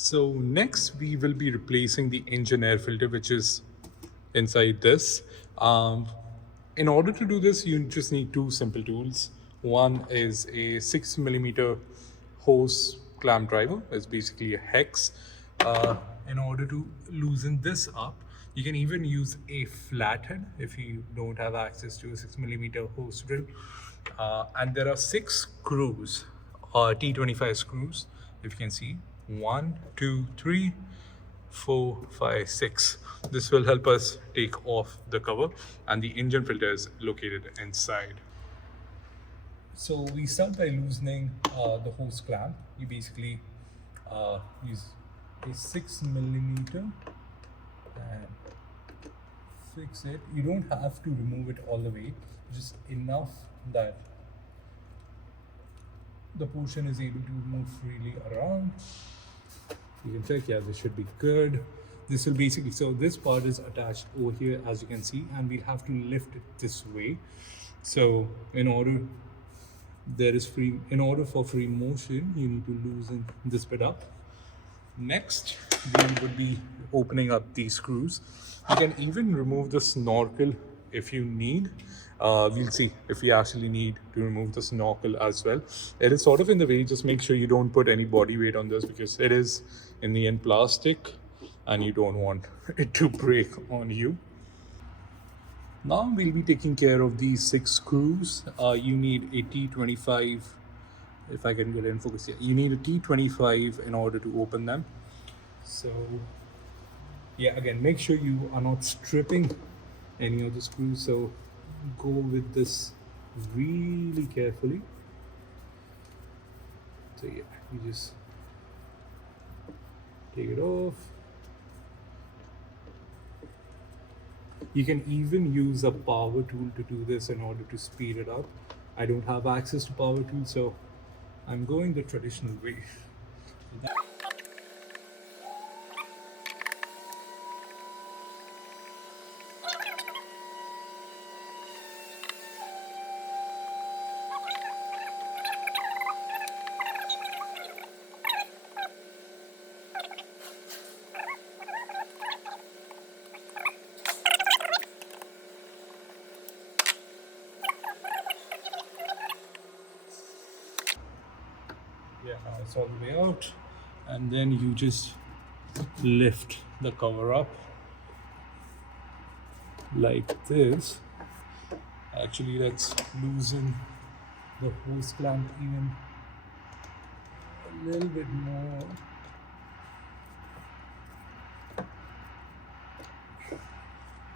So next we will be replacing the engine air filter, which is inside this. Um, in order to do this, you just need two simple tools. One is a 6 millimeter hose clamp driver. It's basically a hex. In order to loosen this up, you can even use a flathead if you don't have access to a 6 millimeter hose drill. And there are 6 screws, T25 screws, if you can see. 1, 2, 3, 4, 5, 6. This will help us take off the cover, and the engine filter is located inside. So we start by loosening the hose clamp. You basically use a 6 millimeter and fix it. You don't have to remove it all the way, just enough that the portion is able to move freely around. You can check, yeah, this should be good. This will basically, so this part is attached over here, as you can see, and we have to lift it this way. So in order for free motion, you need to loosen this bit up. Next, we would be opening up these screws. You can even remove the snorkel if you need. We'll see if we actually need to remove the snorkel as well. It is sort of in the way. Just make sure you don't put any body weight on this, because it is in the end plastic and you don't want it to break on you. Now we'll be taking care of these 6 screws. You need a T25, if I can get it in focus here. You need a T25 in order to open them. So yeah, again, make sure you are not stripping any of the screws. So go with this really carefully. So yeah, you just take it off. You can even use a power tool to do this in order to speed it up. I don't have access to power tools, so I'm going the traditional way. Yeah, now it's all the way out, and then you just lift the cover up like this. Actually, let's loosen the hose clamp even a little bit more.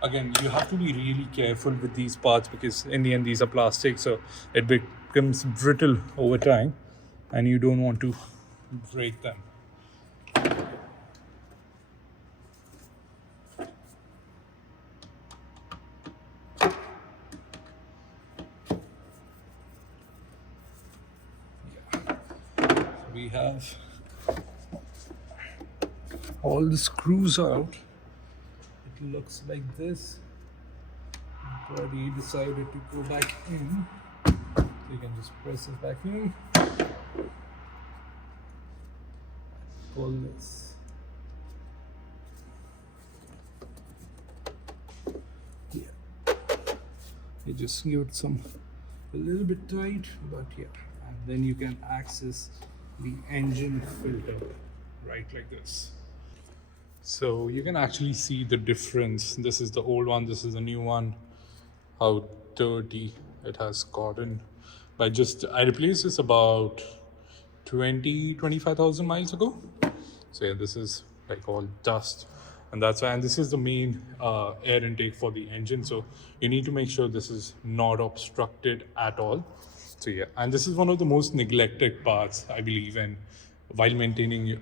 Again, you have to be really careful with these parts, because in the end these are plastic, so it becomes brittle over time and you don't want to break them. We have all the screws out. It looks like this, but he decided to go back in, so you can just press it back in, pull this. Yeah, you just give it a little bit tight, but yeah, and then you can access the engine filter right like this. So you can actually see the difference. This is the old one, this is the new one, how dirty it has gotten. I replaced this about 25,000 miles ago. So yeah, this is like all dust, and that's why. And this is the main air intake for the engine. So you need to make sure this is not obstructed at all. So yeah, and this is one of the most neglected parts, I believe, in while maintaining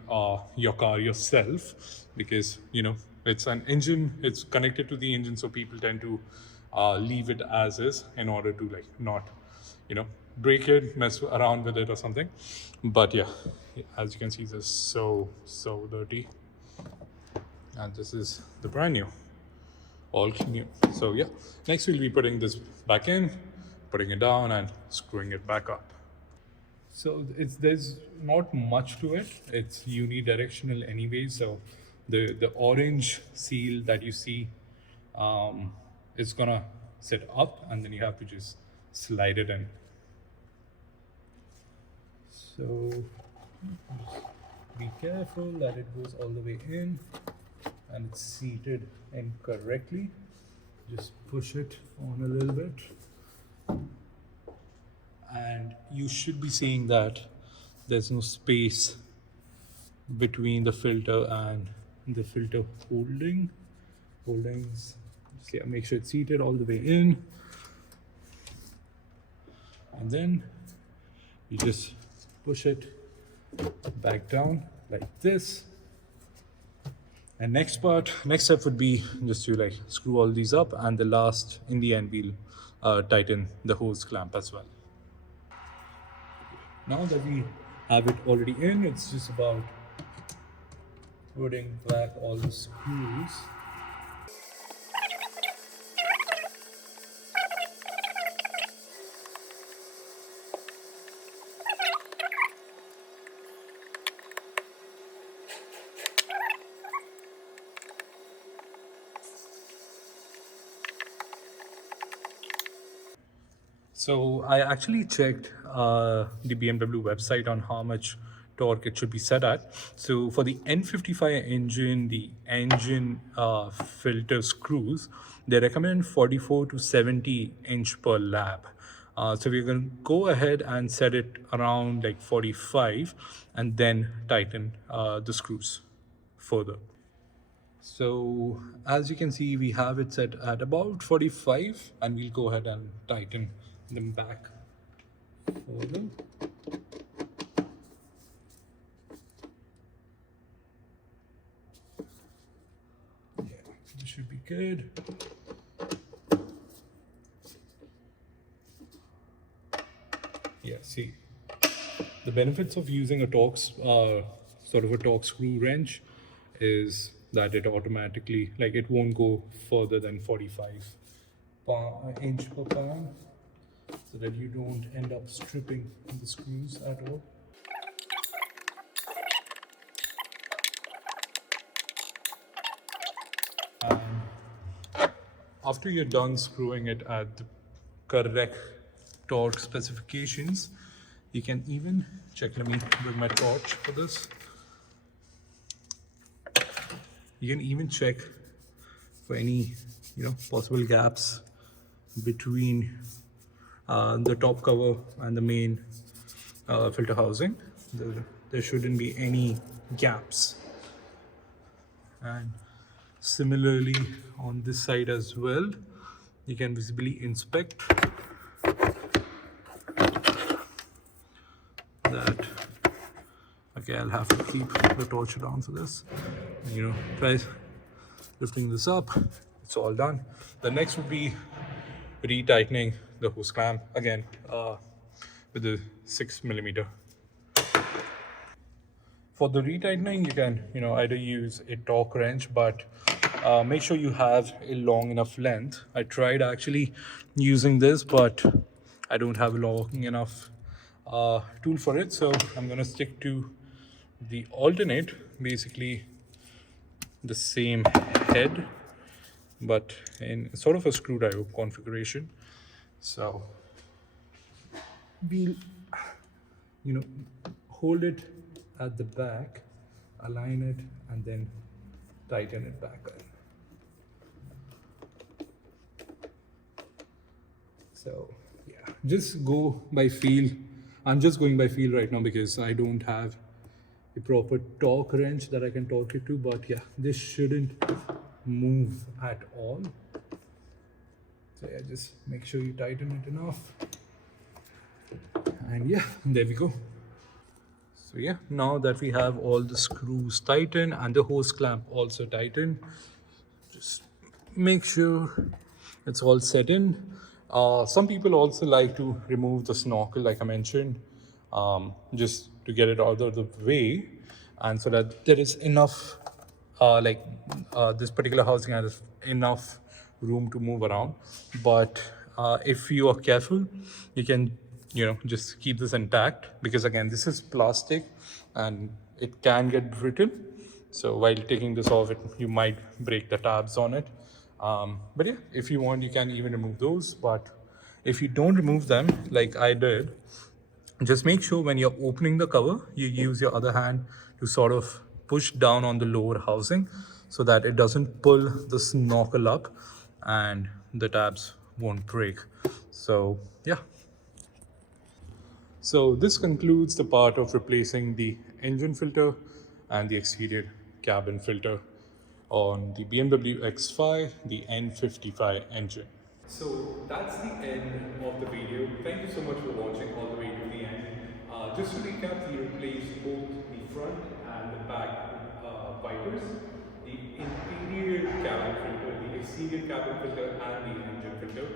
your car yourself, because it's an engine, it's connected to the engine, so people tend to leave it as is in order to like not break it, mess around with it or something. But yeah, as you can see, this is so dirty, and this is the brand new, all new. So yeah, next we'll be putting this back in, putting it down and screwing it back up. So there's not much to it. It's unidirectional anyway. So the orange seal that you see is gonna sit up, and then you have to just slide it in. So be careful that it goes all the way in and it's seated in correctly. Just push it on a little bit. And you should be seeing that there's no space between the filter and the filter holdings. So yeah, make sure it's seated all the way in, and then you just push it back down like this. And next step would be just to like screw all these up, and the last, in the end, we'll tighten the hose clamp as well. Now that we have it already in, it's just about putting back all the screws. So I actually checked the BMW website on how much torque it should be set at. So for the N55 engine, the engine filter screws, they recommend 44 to 70 inch per lap. So we're going to go ahead and set it around like 45 and then tighten the screws further. So as you can see, we have it set at about 45, and we'll go ahead and tighten them back further. Yeah, this should be good. Yeah, see, the benefits of using a torque, sort of a torque screw wrench, is that it automatically, like, it won't go further than 45 inch per pound, so that you don't end up stripping the screws at all. After you're done screwing it at the correct torque specifications, you can even check. Let me bring my torch for this. You can even check for any, possible gaps between the top cover and the main filter housing. There shouldn't be any gaps. And similarly on this side as well, you can visibly inspect that. Okay, I'll have to keep the torch down for this. Try lifting this up. It's all done. The next would be retightening the hose clamp again with the 6mm. For the retightening, you can either use a torque wrench, but make sure you have a long enough length. I tried actually using this, but I don't have a long enough tool for it, so I'm gonna stick to the alternate, basically the same head but in sort of a screwdriver configuration. So we'll hold it at the back, align it, and then tighten it back in. So yeah, just go by feel. I'm just going by feel right now because I don't have a proper torque wrench that I can torque it to, but yeah, this shouldn't move at all. So yeah, just make sure you tighten it enough. And yeah, there we go. So yeah, now that we have all the screws tightened and the hose clamp also tightened, just make sure it's all set in. Some people also like to remove the snorkel, like I mentioned, just to get it out of the way, and so that there is enough, this particular housing has enough room to move around. But if you are careful, you can just keep this intact, because again, this is plastic and it can get brittle. So while taking this off, you might break the tabs on it. But yeah, if you want, you can even remove those. But if you don't remove them like I did, just make sure when you're opening the cover, you use your other hand to sort of push down on the lower housing so that it doesn't pull the snorkel up and the tabs won't break. So yeah. So this concludes the part of replacing the engine filter and the exterior cabin filter on the BMW X5, the N55 engine. So that's the end of the video. Thank you so much for watching all the way to the end. Just to recap, we replaced both the front and the back wipers, the interior cabin filter, the exterior cabin filter, and the engine filter.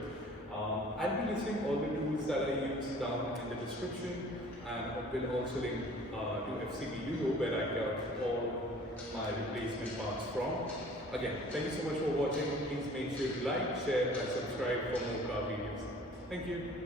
I'll be listing all the tools that I use down in the description, and I will also link to FCB Euro, where I got all my replacement parts from. Again, thank you so much for watching. Please make sure to like, share, and subscribe for more car videos. Thank you.